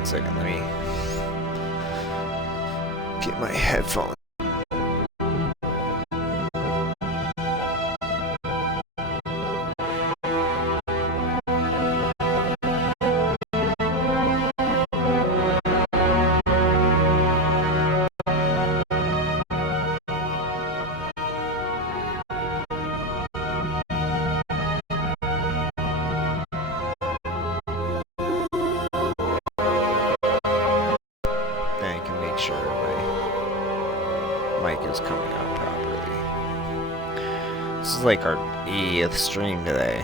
1 second, let me get my headphones. Sure my mic is coming out properly. This is like our 80th stream today.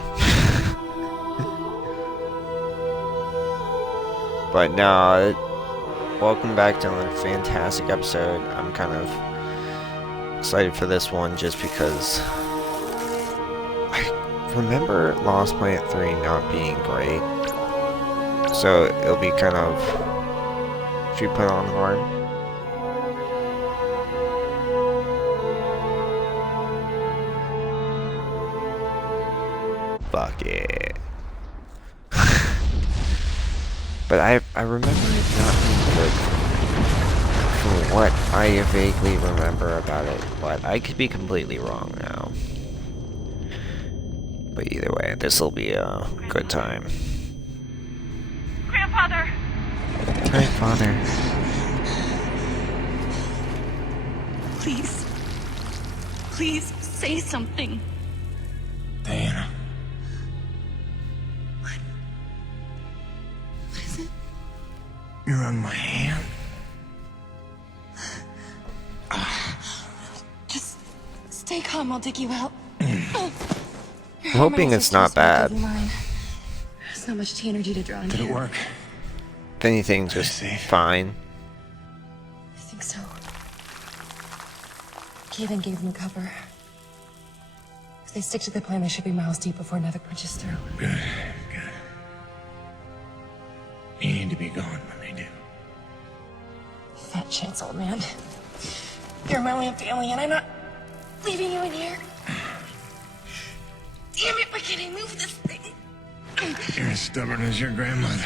But no, welcome back to another fantastic episode. I'm kind of excited for this one just because I remember Lost Planet 3 not being great. So it'll be kind of, should we put on hard? Fuck it. But I remember it not being good from what I vaguely remember about it, but I could be completely wrong now. But either way, this will be a good time. Grandfather! Grandfather. Please. Please say something. Diana. What is it? You're on my hand. Just stay calm, I'll dig you out. I'm hoping it's not bad. There's not much energy to draw in Did here. it work? If anything, just fine. I think so. Kaven gave them cover. If they stick to the plan, they should be miles deep before Nevik punches through. Good, good. You need to be gone when they do. Fat chance, old man. You're my only family, and I'm not leaving you in here. Damn it, why can't I move this thing? You're as stubborn as your grandmother.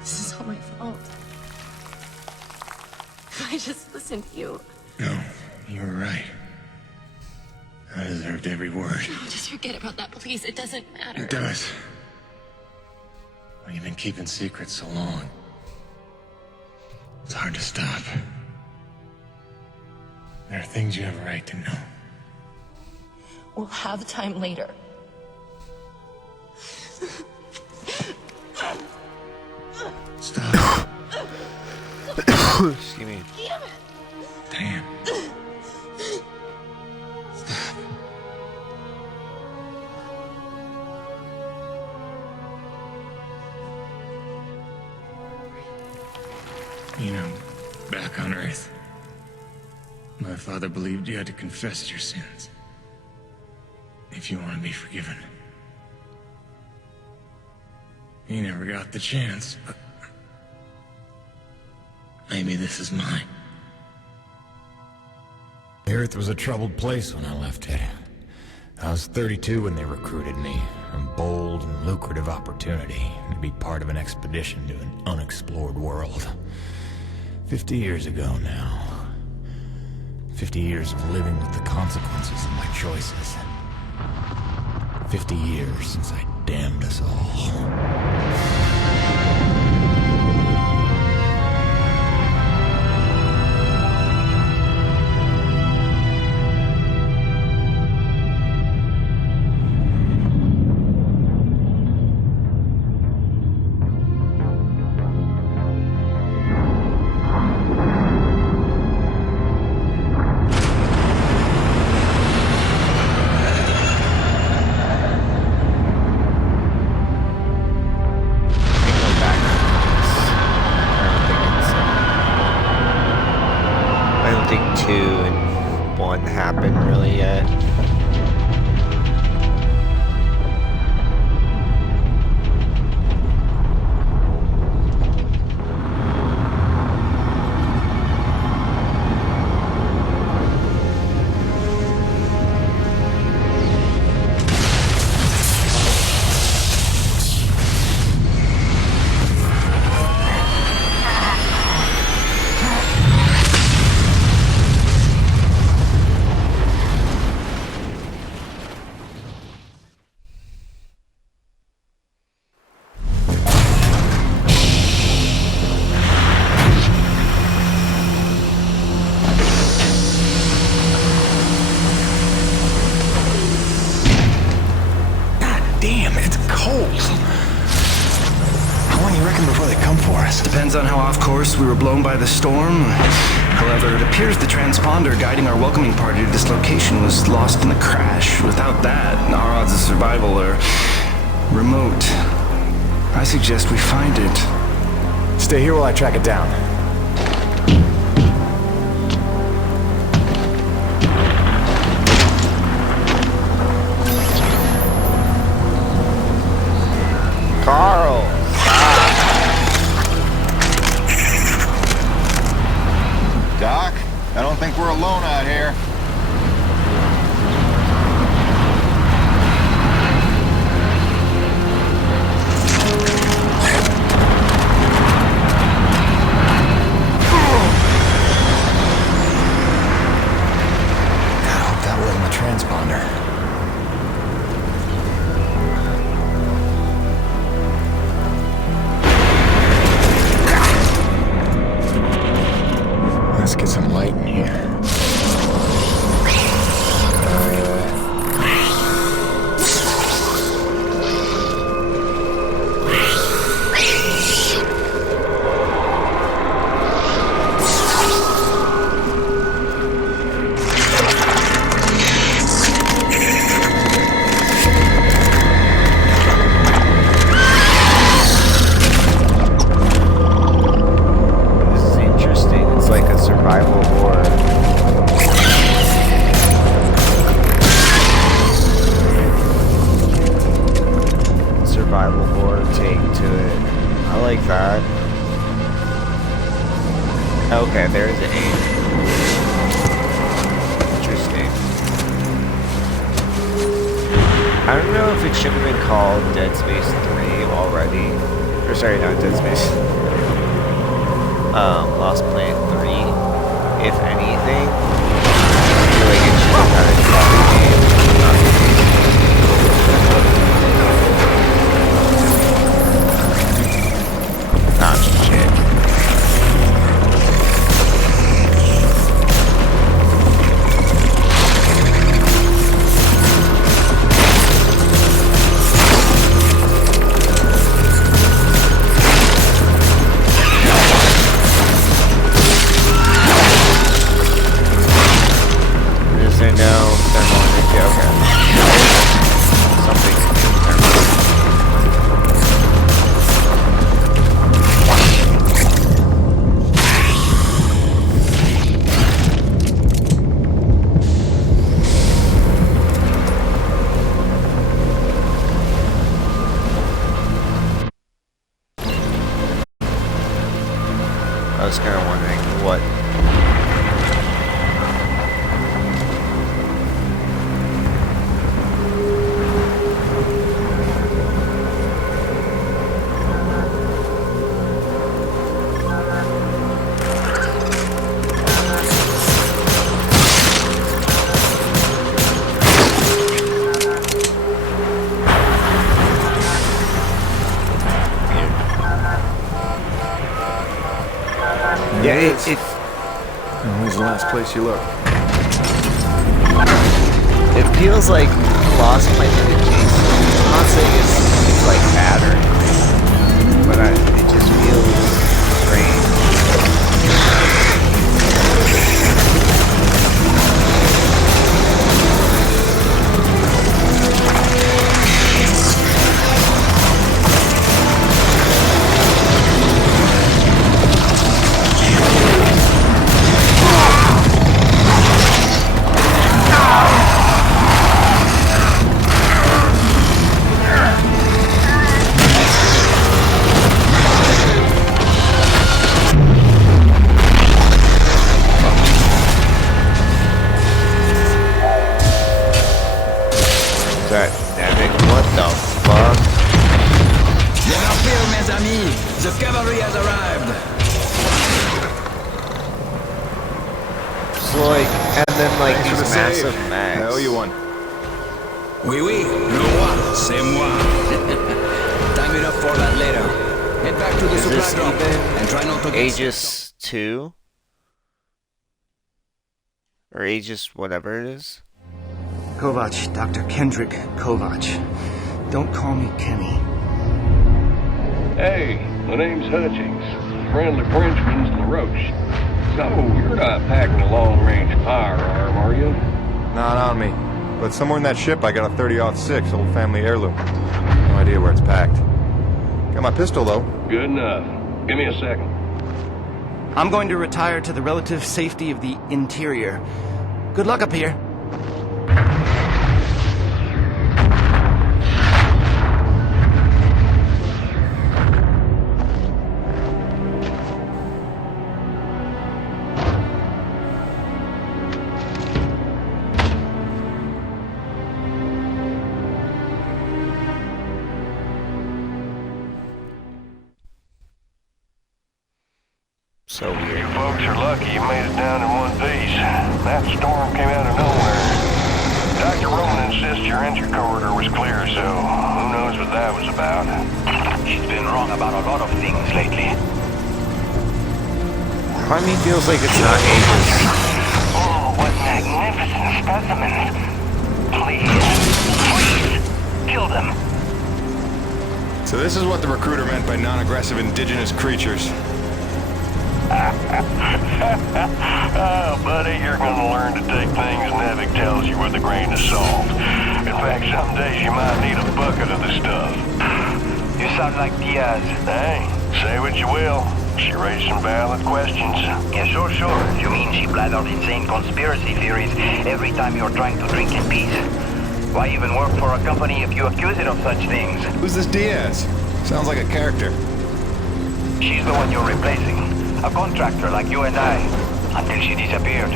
This is all my fault. I just listened to you. No, you were right. I deserved every word. No, just forget about that, please. It doesn't matter. It does. Well, you've been keeping secrets so long. It's hard to stop. There are things you have a right to know. We'll have time later. Stop. Excuse me. Damn it! Damn. Stop. You know, back on Earth, my father believed you had to confess your sins if you want to be forgiven. He never got the chance, but maybe this is mine. The Earth was a troubled place when I left it. I was 32 when they recruited me. A bold and lucrative opportunity to be part of an expedition to an unexplored world. 50 years ago now. 50 years of living with the consequences of my choices. 50 years since I damned us all. I don't think 2 and 1 happened really yet. How long do you reckon before they come for us? Depends on how off course we were blown by the storm. However, it appears the transponder guiding our welcoming party to this location was lost in the crash. Without that, our odds of survival are remote. I suggest we find it. Stay here while I track it down. Carl! Doc, I don't think we're alone out here. I hope that wasn't the transponder. Let's get some light in here. This is interesting. It's like a survival horror. Survival horror take to it. I like that. Okay, there's an aim. Interesting. I don't know if it should have been called Dead Space 3 already. Or sorry, not Dead Space. Lost Planet 3. If anything, I feel like it should have had a proper name. Not shit. Is there no thermal energy? Okay. Something thermal. I was kind of wondering what. Yeah, it Where's the last place you look? feels like Lost might be the case. I'm not saying it's like bad or anything, but it just feels strange. What the fuck? Never fear, mes amis. The cavalry has arrived. So like, and then like Thanks for these the massive save. mags. I owe you one. Oui, oui. Le roi, c'est moi. Time it up for that later. Head back to the Is this supply drop even and try not to get Aegis 2? Or Aegis whatever it is? Kovac, Dr. Kendrick Kovac. Don't call me Kenny. Hey, my name's Hutchings. Friendly Frenchman's LaRoche. So, you're not packing a long-range firearm, are you? Not on me. But somewhere in that ship I got a 30-06 old family heirloom. No idea where it's packed. Got my pistol, though. Good enough. Give me a second. I'm going to retire to the relative safety of the interior. Good luck up here. So weird. You folks are lucky you made it down in one piece. That storm came out of nowhere. Dr. Roman insists your entry corridor was clear, so who knows what that was about. She's been wrong about a lot of things lately. Part of me feels like it's not ages. Oh, what magnificent specimens. Please, kill them. So this is what the recruiter meant by non-aggressive indigenous creatures. Oh, buddy, you're gonna learn to take things Nevik tells you with a grain of salt. In fact, some days you might need a bucket of the stuff. You sound like Diaz. Hey, say what you will. She raised some valid questions. Yeah, sure. You mean she blathered insane conspiracy theories every time you're trying to drink in peace? Why even work for a company if you accuse it of such things? Who's this Diaz? Sounds like a character. She's the one you're replacing. A contractor like you and I, until she disappeared.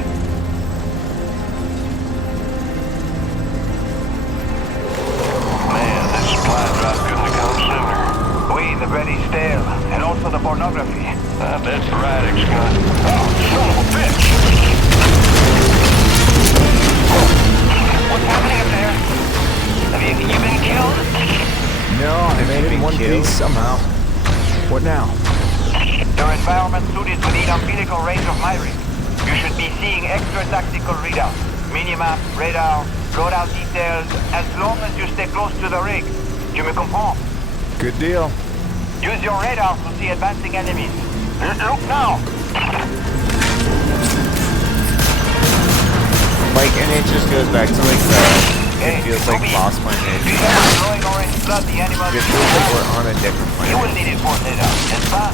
Man, this supply drop couldn't have come sooner. Oui, the bread is stale, and also the pornography. I bet the Radix gun. Oh, son of a bitch! What's happening up there? Have you been killed? No, I made it in one piece somehow. What now? Your environment suit is within umbilical range of my rig. You should be seeing extra tactical readouts. Minimap, radar, loadout details, as long as you stay close to the rig. Tu me comprends? Good deal. Use your radar to see advancing enemies. Look now! Like, and it just goes back to like the. Hey, It feels like Ruby, Lost Planet. do you have glowing orange blood the animals It feels like we're on a different You will planet. need it for later, n'est-ce pas?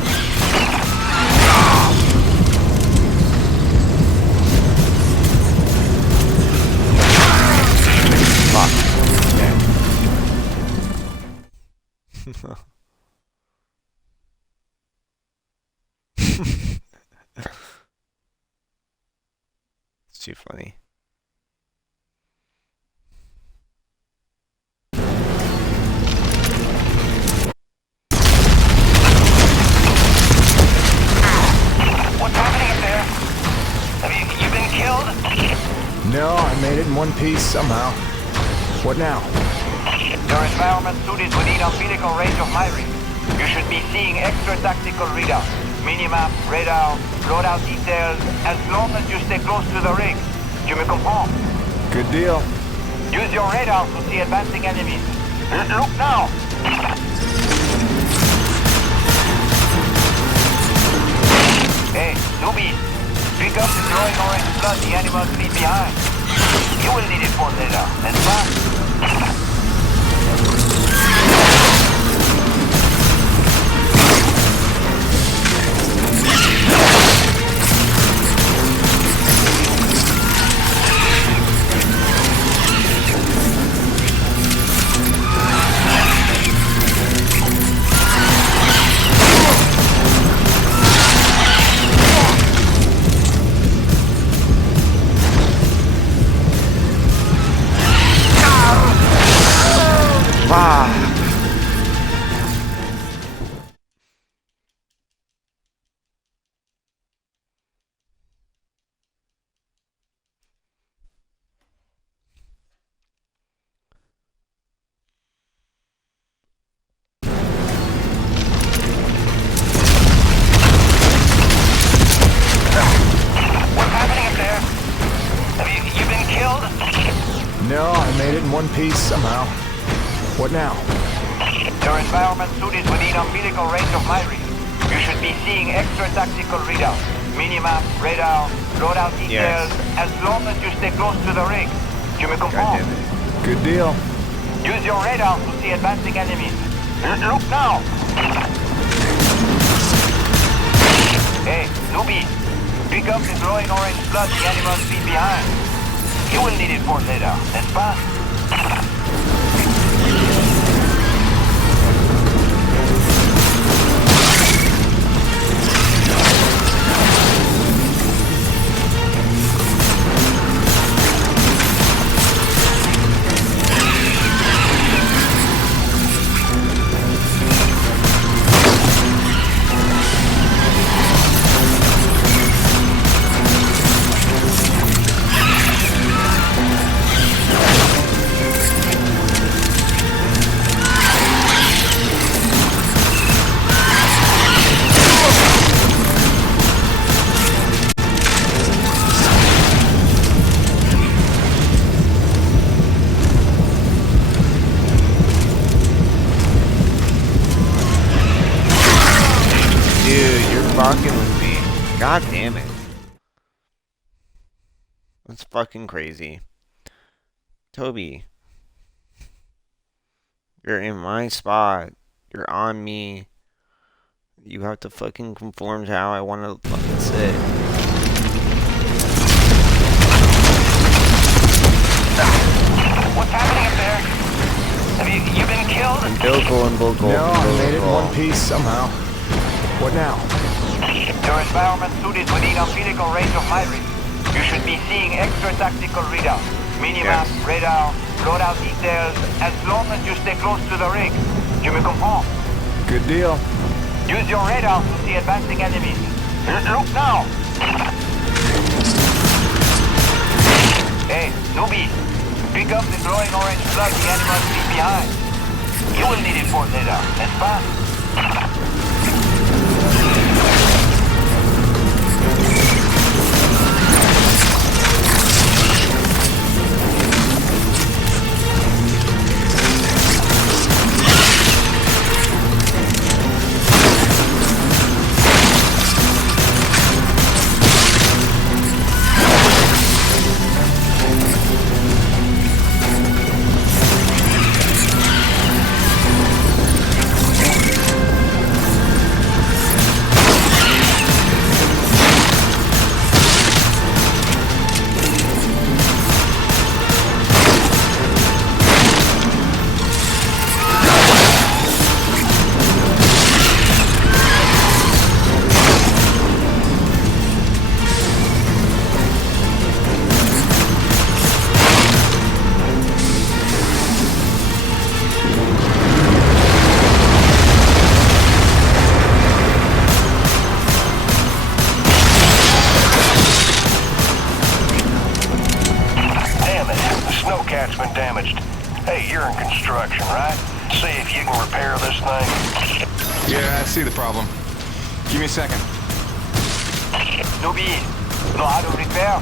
Fuck. It's too funny. What's happening up there? Have you been killed? No, I made it in one piece somehow. What now? Your environment suit is within umbilical range of my rig. You should be seeing extra tactical readouts. Minimap, radar, loadout details, as long as you stay close to the rig. Tu me comprends? Good deal. Use your radar to see advancing enemies. Look now! Hey, newbie, pick up the glowing orange blood the animals leave behind. You will need it for later, n'est-ce pas? No, I made it in one piece somehow. What now? Your environment suit is within umbilical range of my rig. You should be seeing extra tactical readouts. Minimap, radar, loadout details, as long as you stay close to the rig. Tu me comprends? Good deal. Use your radar to see advancing enemies. Look now! Hey, newbie. Pick up the glowing orange blood the animals leave behind. You will need it for later, n'est-ce pas? Fucking with me. God damn it. That's fucking crazy. Toby. You're in my spot. You're on me. You have to fucking conform to how I want to fucking sit. What's happening up there? Have you been killed? Umbilical. No, I made it in one piece somehow. What now? Your environment suit is within umbilical range of my rig. You should be seeing extra tactical readouts. Minimap, radar, loadout details, as long as you stay close to the rig. Tu me comprends? Good deal. Use your radar to see advancing enemies. Look now! Hey, newbie. Pick up the glowing orange blood the animals leave behind. You will need it for later, n'est-ce pas? Snowcat's been damaged. Hey, you're in construction, right? See if you can repair this thing. Yeah, I see the problem. Give me a second. Newbie, know how to repair?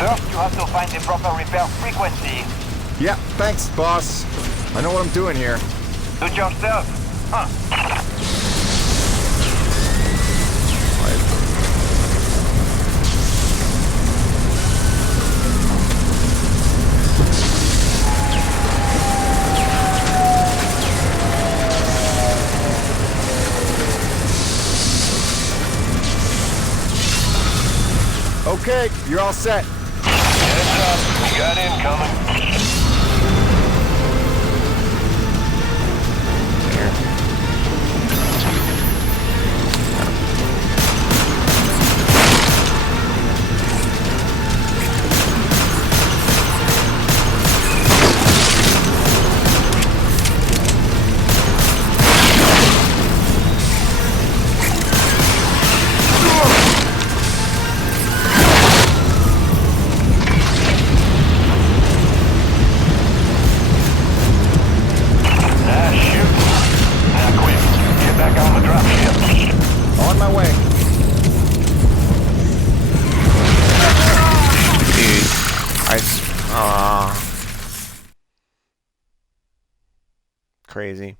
First, you have to find the proper repair frequency. Yeah, thanks, boss. I know what I'm doing here. Do it yourself. Huh. Okay, you're all set. Heads up, we got incoming. On my way. Crazy.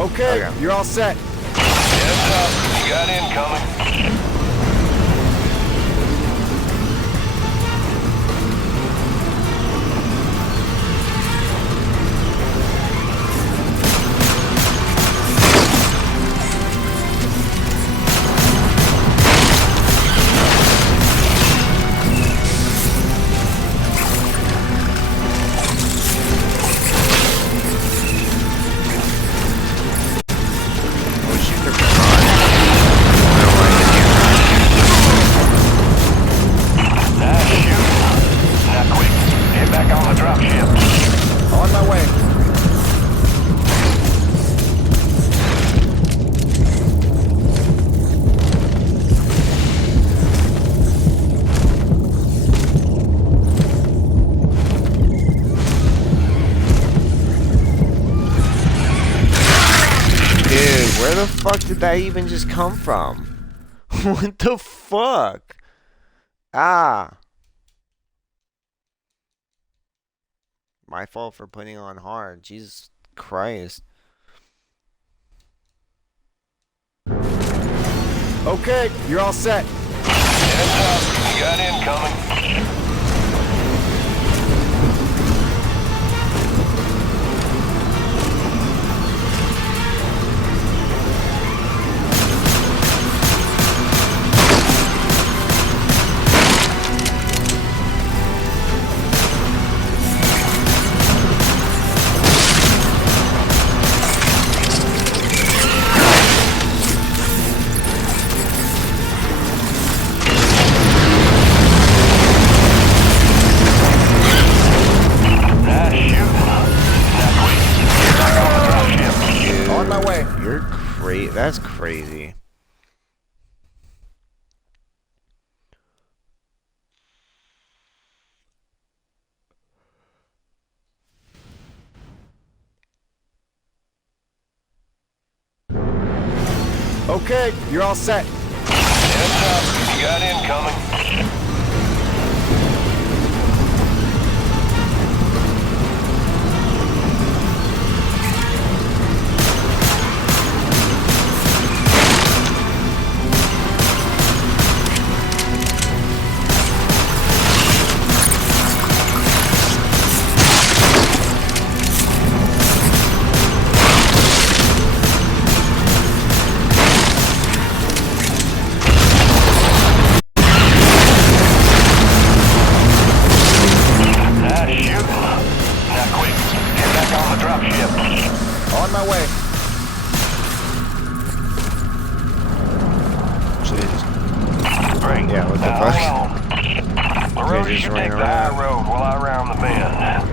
Okay, you're all set. Heads up. You got incoming. Where the fuck did that even just come from? What the fuck? Ah. My fault for putting on hard. Jesus Christ. Okay, you're all set. Heads up. You got incoming. That's crazy. Okay, you're all set. Heads up. You got incoming. On my way. Jesus. Great. Yeah, what the Now, fuck? hold on. LaRoche, just you ran take the around. high road while I round the bend.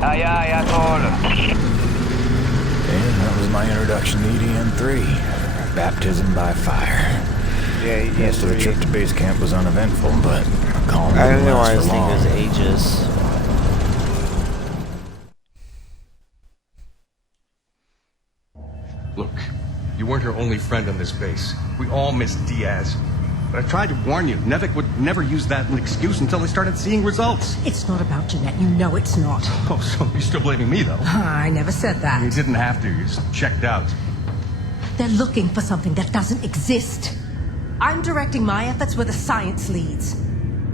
Aye, aye, that's order. And that was my introduction to EDN-3. Baptism by fire. Yeah, he Yes, the trip to base camp was uneventful, but calm I don't didn't know why I last was for thinking it was long. Aegis. Look, you weren't her only friend on this base. We all miss Diaz. But I tried to warn you. Nevik would never use that as an excuse until they started seeing results. It's not about Jeanette. You know it's not. Oh, so you're still blaming me, though? I never said You that. didn't have to. You just checked out. They're looking for something that doesn't exist. I'm directing my efforts where the science leads.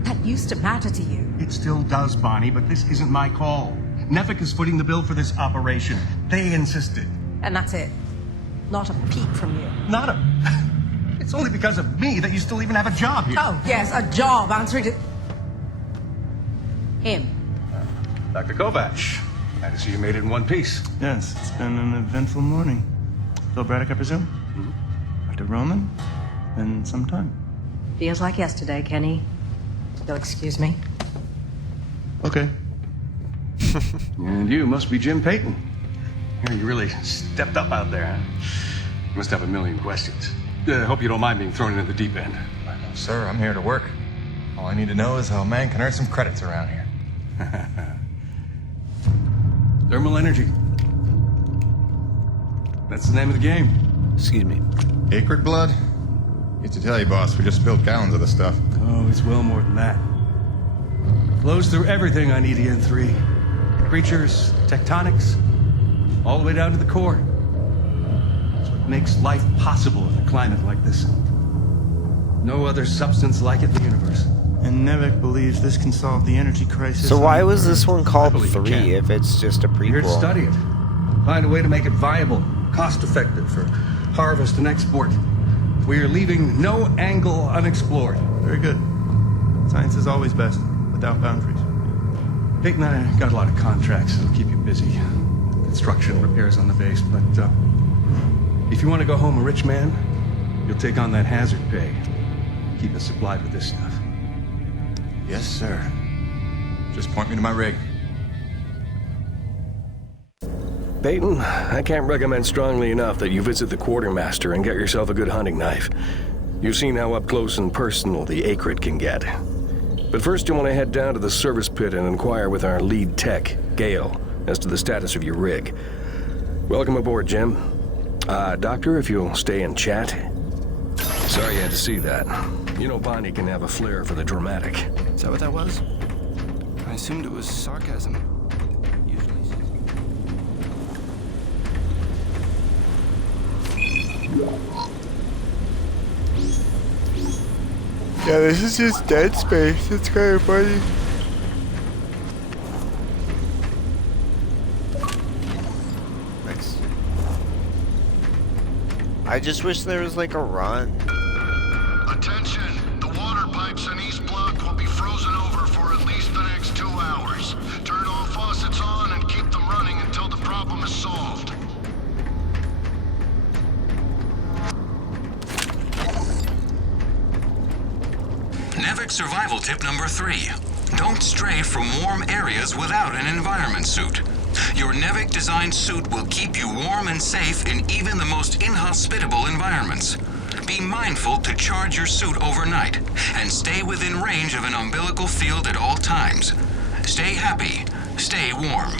That used to matter to you. It still does, Bonnie, but this isn't my call. Nevik is footing the bill for this operation. They insisted. And that's it. Not a peep from you. Not a... It's only because of me that you still even have a job here. Oh, yes, a job answering to... him. Dr. Kovac, glad to see you made it in one piece. Yes, it's been an eventful morning. Phil Braddock, I presume? Dr. Roman? Been some time. Feels like yesterday, Kenny. You'll excuse me. Okay. And you must be Jim Payton. You really stepped up out there, huh? You must have a million questions. Hope you don't mind being thrown into the deep end. Sir, I'm here to work. All I need to know is how a man can earn some credits around here. Thermal energy. That's the name of the game. Excuse me. Acrid blood? Used to tell you, boss, we just spilled gallons of the stuff. Oh, it's well more than that. Flows through everything on EDN-3. Creatures, tectonics, all the way down to the core. That's what makes life possible in a climate like this. No other substance like it in the universe. And Nevek believes this can solve the energy crisis. So why was this one called believe it 3 can. if it's just a We're here to prequel? study it. Find a way to make it viable, cost-effective for harvest and export. We are leaving no angle unexplored. Very good. Science is always best, without boundaries. Peyton and I got a lot of contracts that'll keep you busy. Construction, repairs on the base, but if you want to go home a rich man, you'll take on that hazard pay. Keep us supplied with this stuff. Yes, sir. Just point me to my rig. Peyton, I can't recommend strongly enough that you visit the quartermaster and get yourself a good hunting knife. You've seen how up close and personal the acrid can get. But first you want to head down to the service pit and inquire with our lead tech, Gale, as to the status of your rig. Welcome aboard, Jim. Doctor, if you'll stay and chat. Sorry you had to see that. You know Bonnie can have a flair for the dramatic. Is that what that was? I assumed it was sarcasm. Usually. Yeah, this is just Dead Space. It's kind of funny. Nice. I just wish there was like a run. Attention! The water pipes in East Block will be frozen over for at least the next 2 hours. Turn all faucets on and keep them running until the problem is solved. Nevek survival tip number 3. Don't stray from warm areas without an environment suit. Your Nevek-designed suit will keep you warm and safe in even the most inhospitable environments. Be mindful to charge your suit overnight and stay within range of an umbilical field at all times. Stay happy. Stay warm.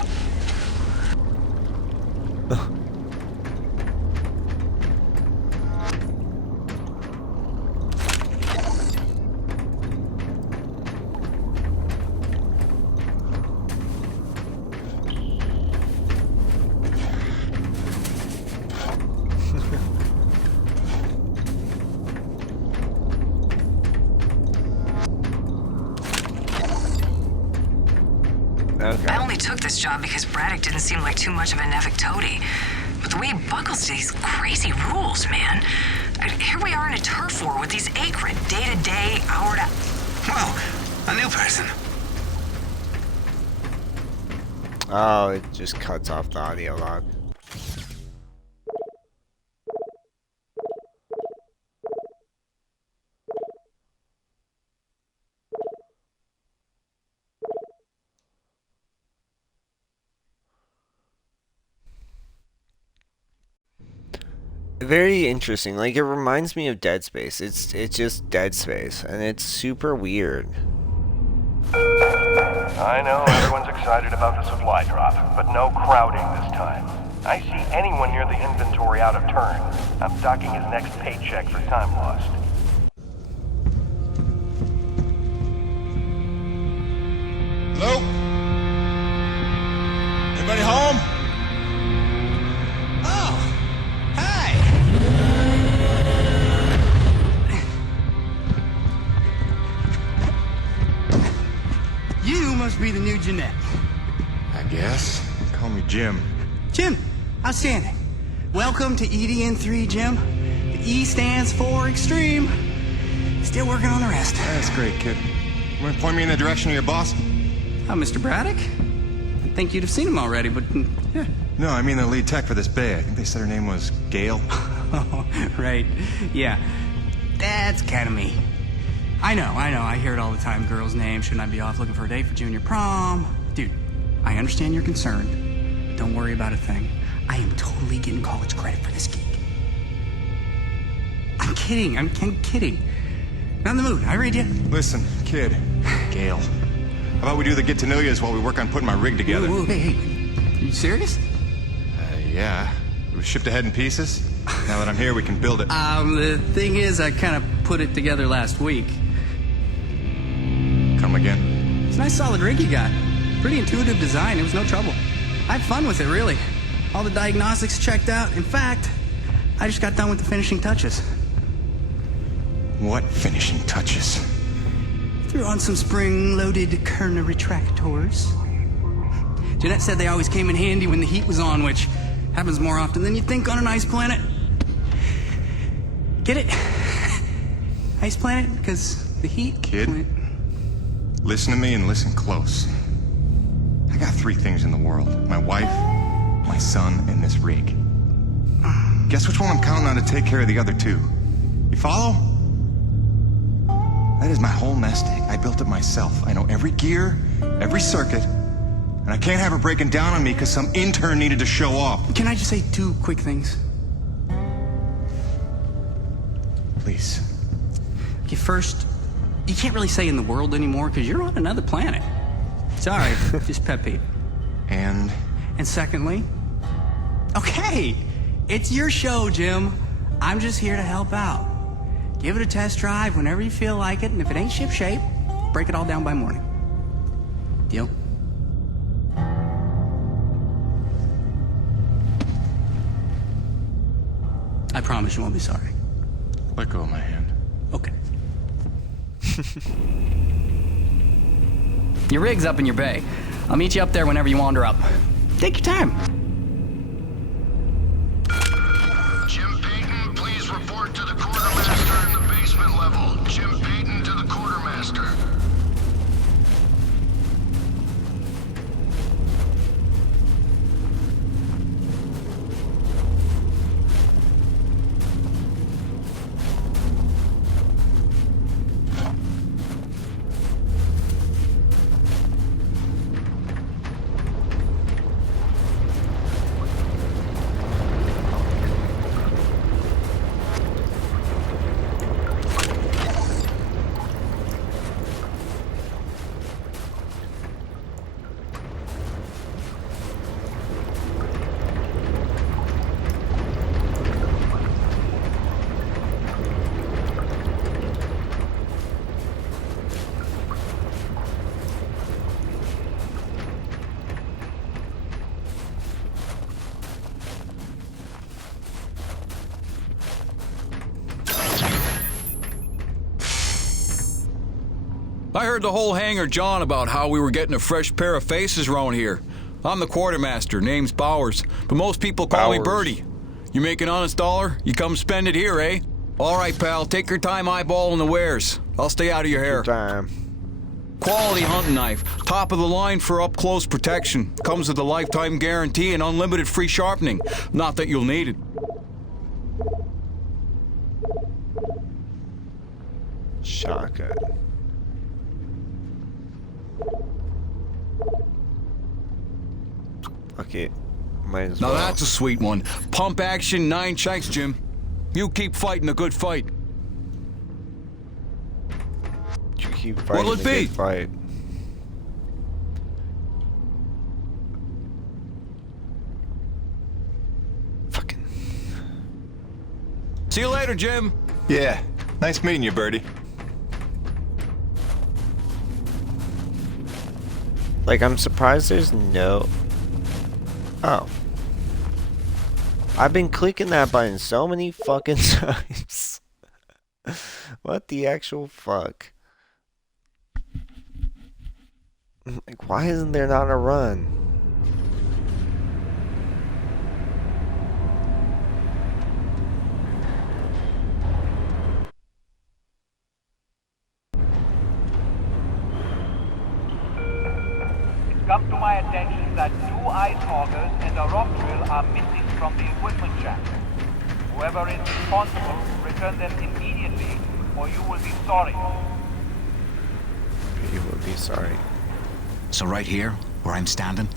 Okay. I only took this job because Braddock didn't seem like too much of a Nevek toady. But the way he buckles to these crazy rules, man. Here we are in a turf war with these acrid, day to day, hour to... Well, a new person. Oh, it just cuts off the audio log. Very interesting. Like, it reminds me of Dead Space. It's just Dead Space, and it's super weird. I know everyone's excited about the supply drop, but no crowding this time. I see anyone near the inventory out of turn. I'm docking his next paycheck for time lost. Hello? Anybody home? Oh, hi. You must be the new Jeanette. I guess. Call me Jim. Jim, outstanding. Welcome to EDN3, Jim. The E stands for extreme. Still working on the rest. That's great, kid. You want to point me in the direction of your boss? Oh, Mr. Braddock? I think you'd have seen him already, but yeah. No, I mean the lead tech for this bay. I think they said her name was Gale. Oh, right. Yeah. That's kind of me. I know. I hear it all the time. Girl's name. Shouldn't I be off looking for a date for junior prom? Dude, I understand you're concerned. Don't worry about a thing. I am totally getting college credit for this gig. I'm kidding. I'm kidding. Not in the mood. I read you. Listen, kid. Gale. How about we do the get-to-know-yous while we work on putting my rig together? Whoa, hey. Are you serious? Yeah. It was shipped ahead in pieces. Now that I'm here, we can build it. The thing is, I kind of put it together last week. Come again? It's a nice solid rig you got. Pretty intuitive design. It was no trouble. I had fun with it, really. All the diagnostics checked out. In fact, I just got done with the finishing touches. What finishing touches? Threw on some spring-loaded Kerner retractors. Jeanette said they always came in handy when the heat was on, which happens more often than you think on an ice planet. Get it? Ice planet? Because the heat... Kid, listen to me and listen close. I got 3 things in the world. My wife, my son, and this rig. Guess which one I'm counting on to take care of the other 2? You follow? That is my whole nest egg. I built it myself. I know every gear, every circuit, and I can't have her breaking down on me because some intern needed to show off. Can I just say 2 quick things? Please. Okay, first, you can't really say in the world anymore because you're on another planet. Sorry, just pet peeve. And secondly, okay, it's your show, Jim. I'm just here to help out. Give it a test drive whenever you feel like it, and if it ain't shipshape, break it all down by morning. Deal? I promise you won't be sorry. Let go of my hand. Okay. Your rig's up in your bay. I'll meet you up there whenever you wander up. Take your time. Jim Payton, please report to the quartermaster in the basement level. Jim Payton to the quartermaster. I heard the whole hangar John about how we were getting a fresh pair of faces around here. I'm the quartermaster, name's Bowers, but most people call me Birdie. You make an honest dollar, you come spend it here, eh? All right, pal, take your time eyeballing the wares. I'll stay out of your hair. Quality hunting knife, top of the line for up-close protection. Comes with a lifetime guarantee and unlimited free sharpening. Not that you'll need it. Shotgun. Okay, might as well. Now that's a sweet one. Pump action, 9 shanks, Jim. You keep fighting a good fight. You keep fighting What'll it be? Good fight. Fucking. See you later, Jim. Yeah, nice meeting you, Birdie. Like, I'm surprised there's no... Oh. I've been clicking that button so many fucking times. What the actual fuck? Like, why isn't there not a run? Come to my attention that 2 ice augers and a rock drill are missing from the equipment shack. Whoever is responsible, return them immediately, or you will be sorry. You will be sorry. So right here, where I'm standing,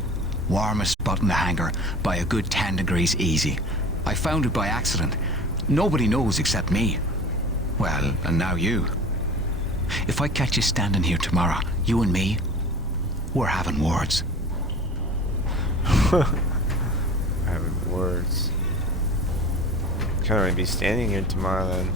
warmest spot in the hangar by a good 10 degrees easy. I found it by accident. Nobody knows except me. Well, and now you. If I catch you standing here tomorrow, you and me, we're having words. Having words. Can't really be standing here tomorrow then.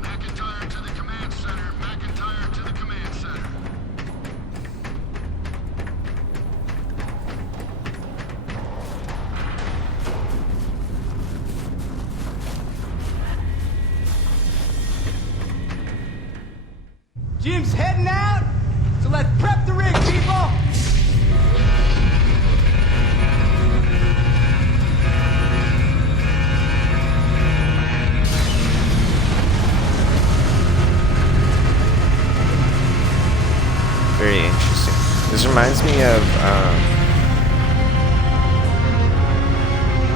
McIntyre to the command center. McIntyre to the command center. Jim's heading out, so let's prep the rig, people! Very interesting. This reminds me of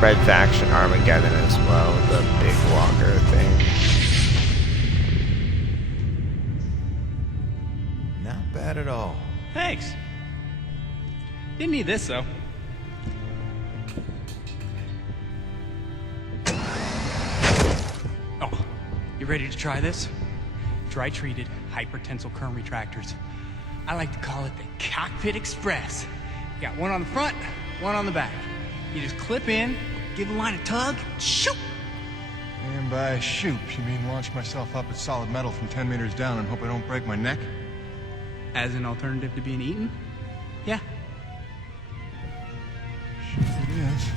Red Faction Armageddon as well, the big walker thing. Not bad at all. Thanks. Didn't need this, though. Oh, you ready to try this? Dry-treated hypertensile current retractors. I like to call it the Cockpit Express. You got one on the front, one on the back. You just clip in, give the line a tug, shoot! And by shoot, you mean launch myself up at solid metal from 10 meters down and hope I don't break my neck? As an alternative to being eaten? Yeah. Sure it is.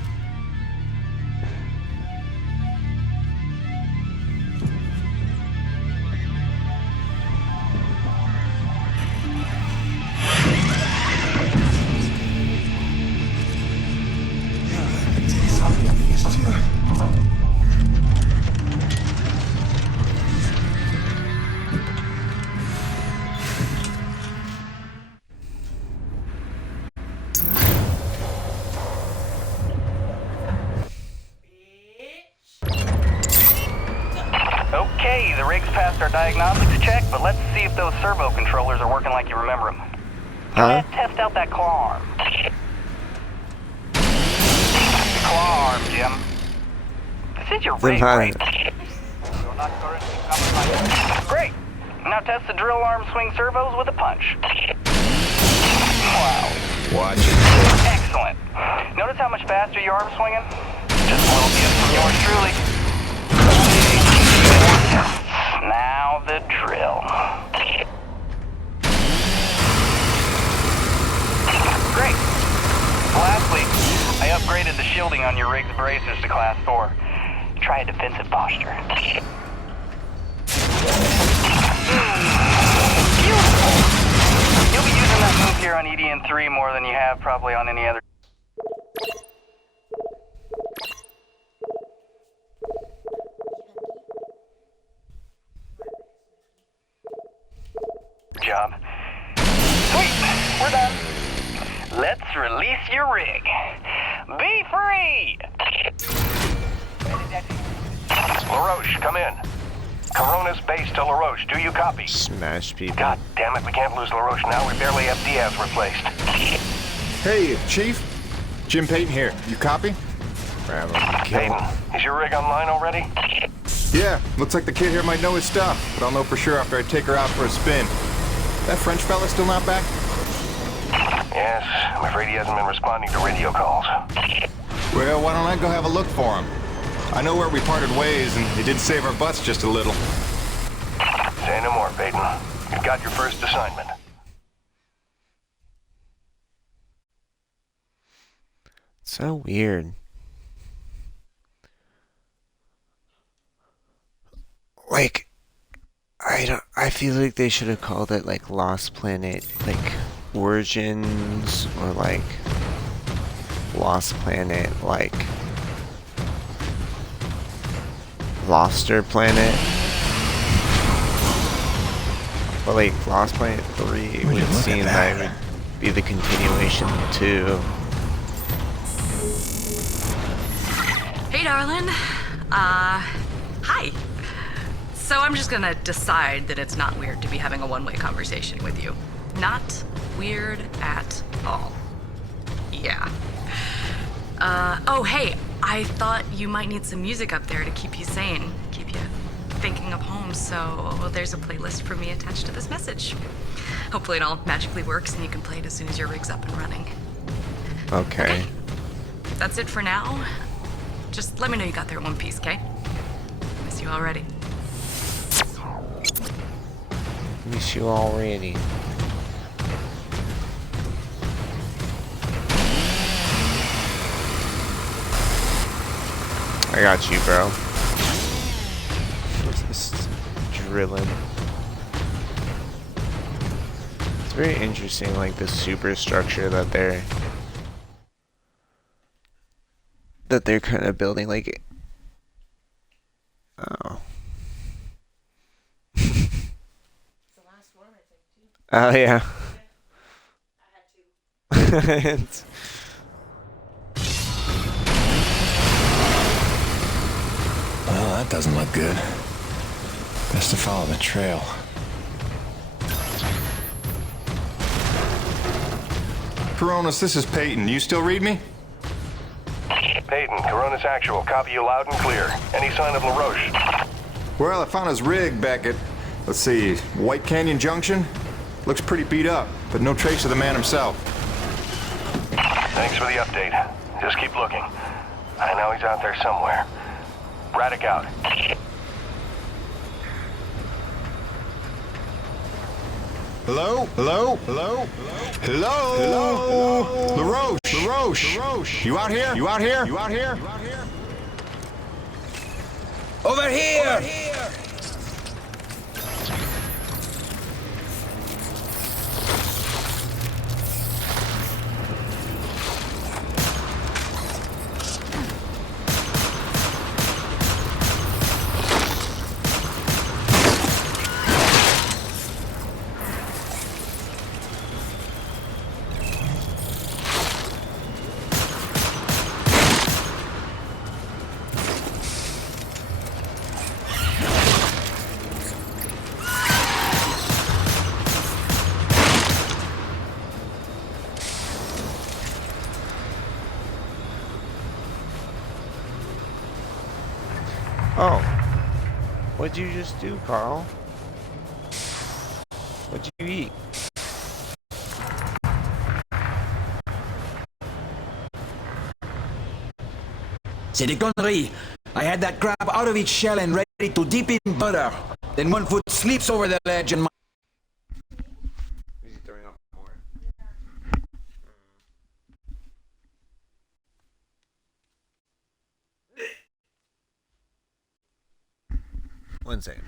Okay, the rig's passed our diagnostics check, but let's see if those servo controllers are working like you remember them. Huh? Test out that claw arm. The claw arm, Jim. This is your rig, right? Great. Now test the drill arm swing servos with a punch. Wow. Watch it. Excellent. Notice how much faster your arm's swinging? Just a little gift from yours truly. Now the drill. Great. Lastly, I upgraded the shielding on your rig's braces to Class 4. Try a defensive posture. Beautiful. You'll be using that move here on EDN3 more than you have probably on any other. Job. Sweet, we're done. Let's release your rig. Be free! LaRoche, come in. Corona's base to LaRoche. Do you copy? Smash people. God damn it, we can't lose LaRoche now. We barely have Diaz replaced. Hey, Chief. Jim Payton here. You copy? Bravo. Payton, is your rig online already? Yeah, looks like the kid here might know his stuff, but I'll know for sure after I take her out for a spin. That French fella still not back? Yes, I'm afraid he hasn't been responding to radio calls. Well, why don't I go have a look for him? I know where we parted ways, and it did save our butts just a little. Say no more, Payton. You've got your first assignment. So weird. Like, I feel like they should have called it like Lost Planet, like Origins, or like Lost Planet, like Loster Planet. But like Lost Planet 3 would seem that it would be the continuation too. Hey, darling. Hi. So I'm just gonna decide that it's not weird to be having a one-way conversation with you. Not weird at all. Yeah. Oh, hey, I thought you might need some music up there to keep you sane, keep you thinking of home, so there's a playlist for me attached to this message. Hopefully it all magically works and you can play it as soon as your rig's up and running. Okay. That's it for now. Just let me know you got there in one piece, okay? Miss you already. Miss you already. I got you, bro. What's this drilling? very interesting, like the superstructure that they're kind of building. Like, oh, oh yeah. It's, Well, that doesn't look good. Best to follow the trail. Coronas, this is Peyton. You still read me? Peyton, Coronas Actual. Copy you loud and clear. Any sign of LaRoche? Well, I found his rig back at, let's see, White Canyon Junction. Looks pretty beat up, but no trace of the man himself. Thanks for the update. Just keep looking. I know he's out there somewhere. Braddock out. Hello? Hello? Hello? Hello? Hello? LaRoche? LaRoche? LaRoche? You out here? You out here? You out here? Over here! Over here! oh, what'd you just do, Carl? What'd you eat? C'est des conneries. I had that crab out of its shell and ready to dip in butter. Then one foot slips over the ledge and my... Is he throwing up more? One second.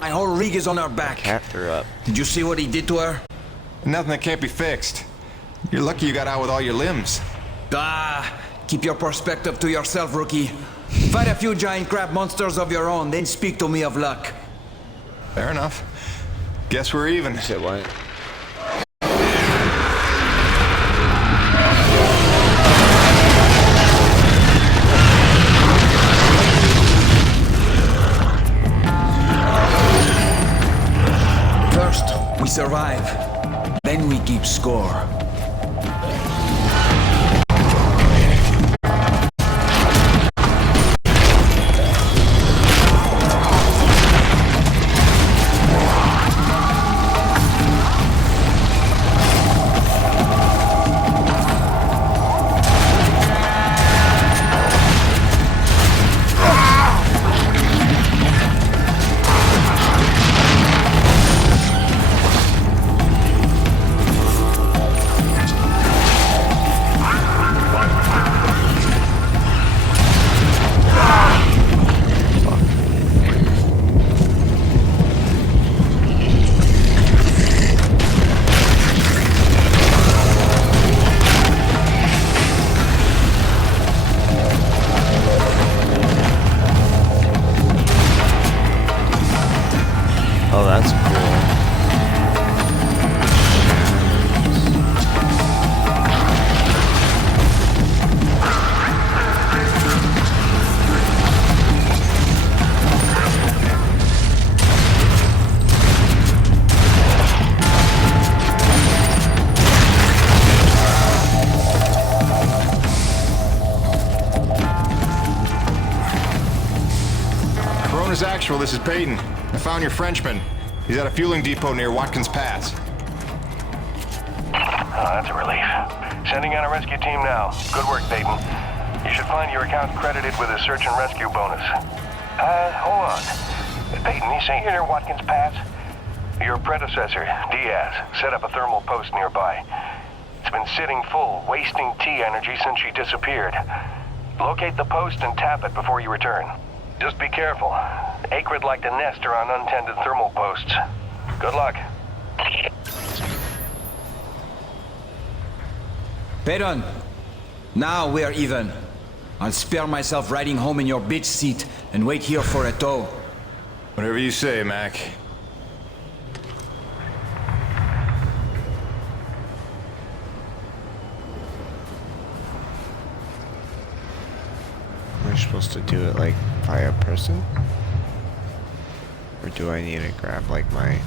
My whole rig is on her back. Cat threw up. Did you see what he did to her? Nothing that can't be fixed. You're lucky you got out with all your limbs. Ah, keep your perspective to yourself, rookie. Fight a few giant crab monsters of your own, then speak to me of luck. Fair enough. Guess we're even. Shit, what? survive, then we keep score. Oh, that's cool. Corona's Actual, this is Peyton. I found your Frenchman. He's at a fueling depot near Watkins Pass. Oh, that's a relief. Sending out a rescue team now. Good work, Peyton. You should find your account credited with a search and rescue bonus. Hold on. Peyton, you say you're near Watkins Pass? Your predecessor, Diaz, set up a thermal post nearby. It's been sitting full, wasting T energy since she disappeared. Locate the post and tap it before you return. Just be careful. Acrid like to nest around untended thermal posts. Good luck. Peyton, now we're even. I'll spare myself riding home in your bitch seat and wait here for a tow. Whatever you say, Mac. Am I supposed to do it like via person? Or do I need to grab like my...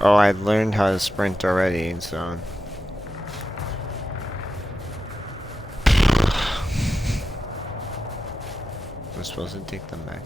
Oh, I've learned how to sprint already, so... I'm supposed to take them back.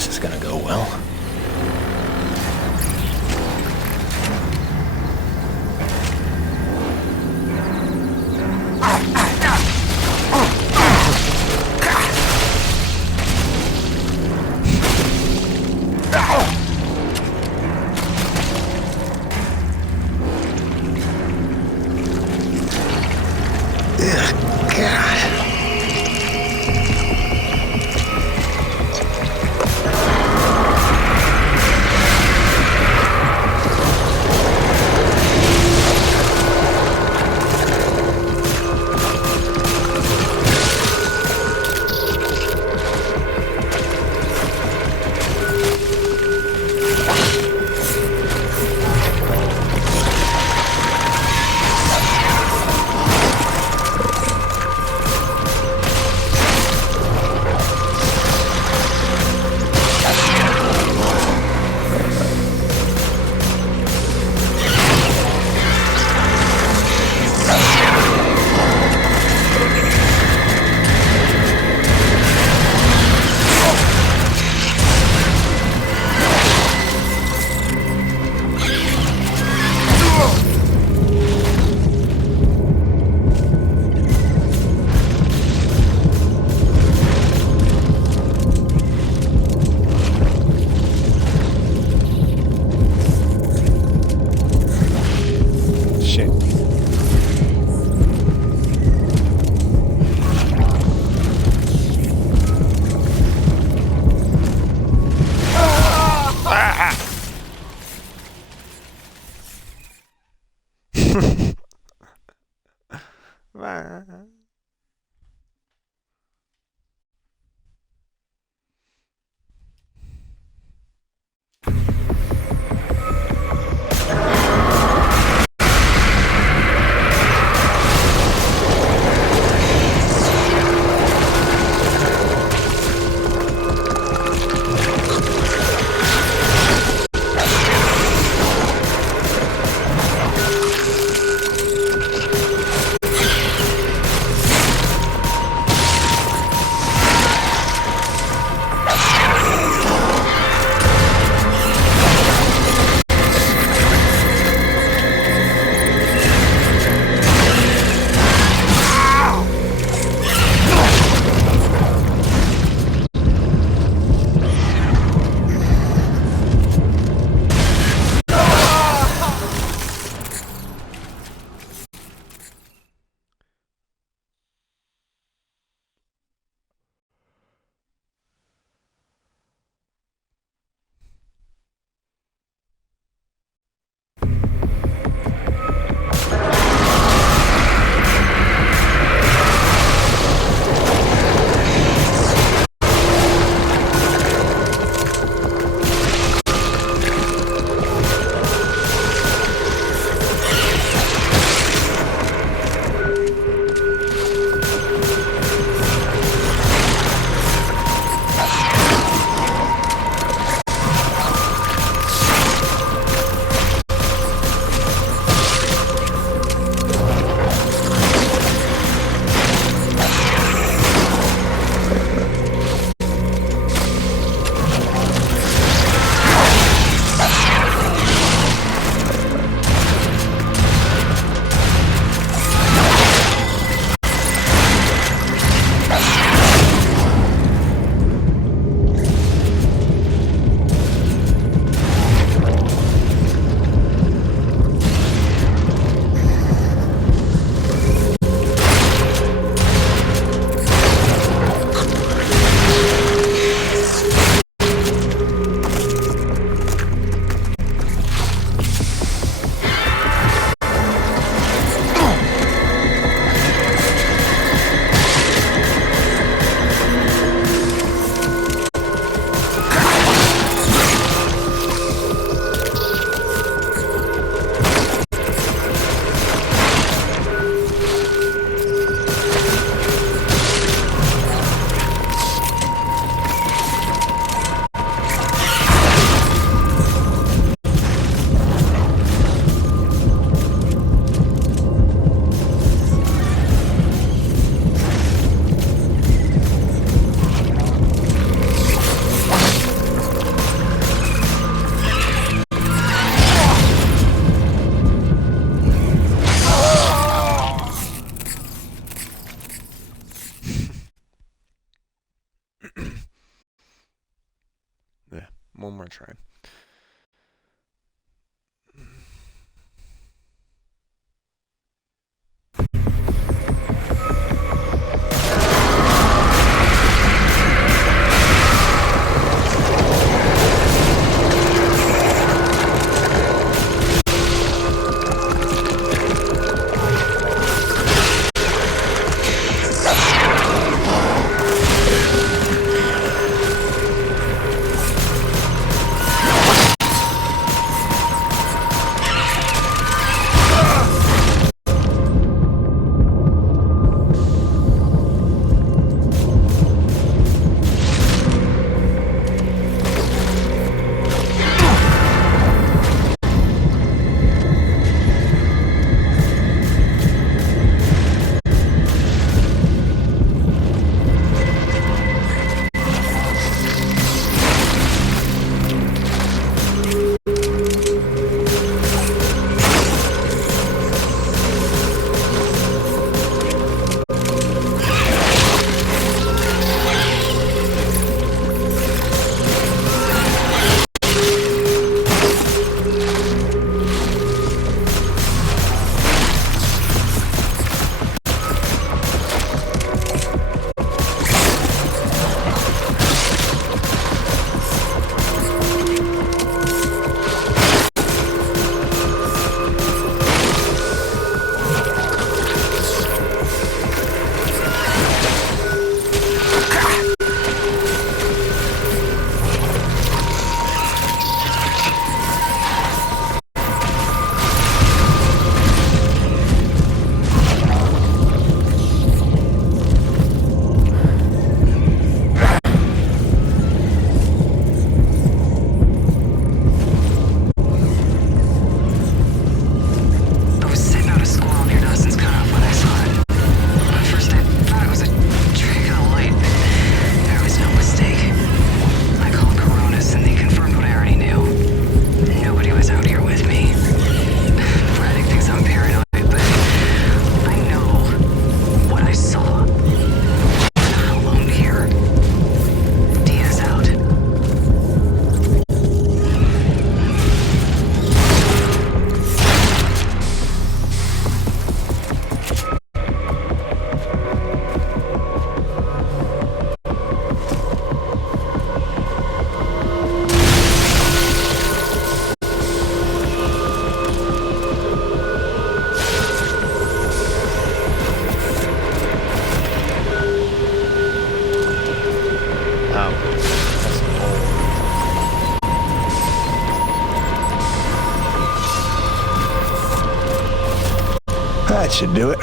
this is gonna go well. One more try. That should do it.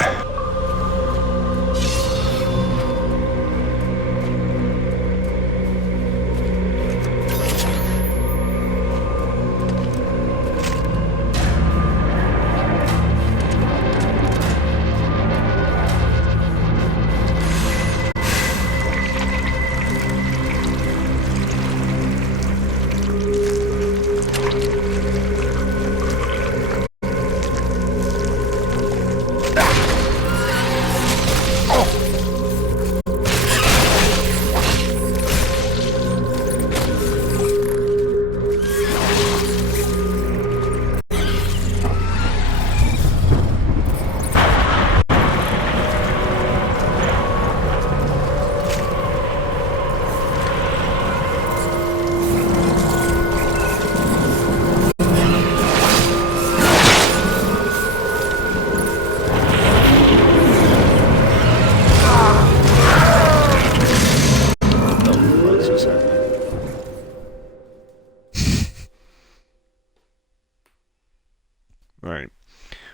Alright.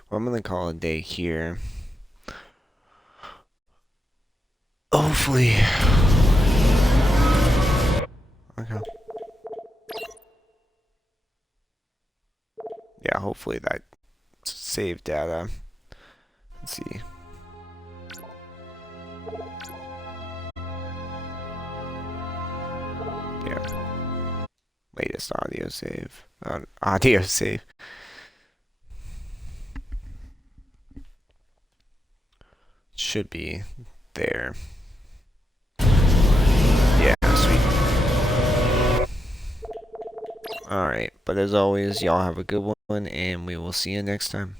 Well, I'm going to call it a day here. Hopefully. Okay. Yeah, hopefully that saved data. Let's see. Yeah. Latest audio save. Audio save. Should be there. Yeah, sweet. Alright, but as always, y'all have a good one, and we will see you next time.